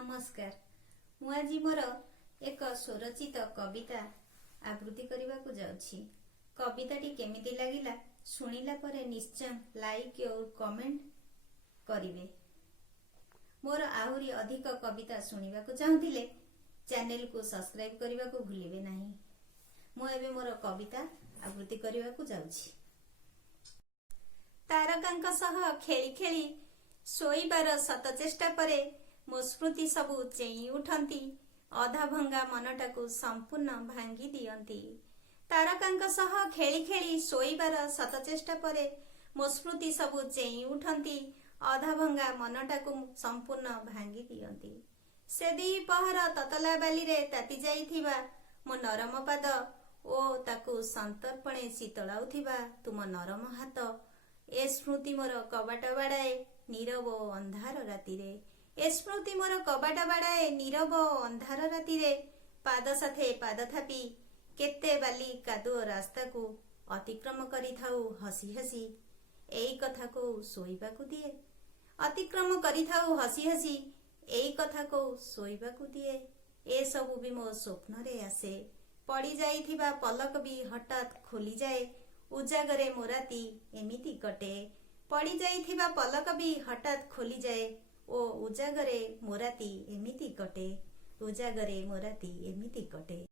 नमस्कार। मु आज मोर एक स्वरचित कविता आवृत्ति करने को जाऊँगी। कविताटी केमिति लागिला शुणिला परे निश्चय लाइक और कमेंट करिवे। मोर आहुरी अधिक कविता शुणिबा को चाहुथिले चैनल को सब्सक्राइब करने को भूलिबे नहीं। मु एबे मोर कविता आवृत्ति करने को जाऊँगी। तारकांक सह खेली खेली शोइबार शत चेष्टा परे मो स्मृति सबु चेई उठंती, अधा भंगा मनटाकू संपूर्ण भांगी दियंती। तारकांक सह खेली खेली शोइबार शत चेष्टा परे मो स्मृति सबु चेई उठंती, अधा भंगा मनटाकू संपूर्ण भांगी दियंती। से दी पहर ततला बाली रे ताती जाइथिबा मो नरम पाद ओ ताकू संतर्पणे शीतलाउथिबा तुम नरम हाथ। ए स्मृति मोर कबाट बाड़ाए नीरव अंधार रातिरे। ए स्मृति मोर कबाट बाड़ाए नीरव अंधार रातिरे। पाद साथे पाद थापी केते बाली कादुओ रास्ता को अतिक्रम करी थाऊ हसी हसी। एई कथा को सोइबाकू दिए अतिक्रम करी थाऊ हसी हसी। एई कथा को सोइबाकू दिए। ए सबु भी मो स्वप्न रे आसे। पड़ी जाइथिबा पलक भी हठात खोली जाए। उजागरे मोराती एमिति कटे। पड़ी जाइथिबा पलक भी हठात खोली जाए। ओ उजागरे मोराती एमिति कटे। उजागरे मोराती एमिति कटे।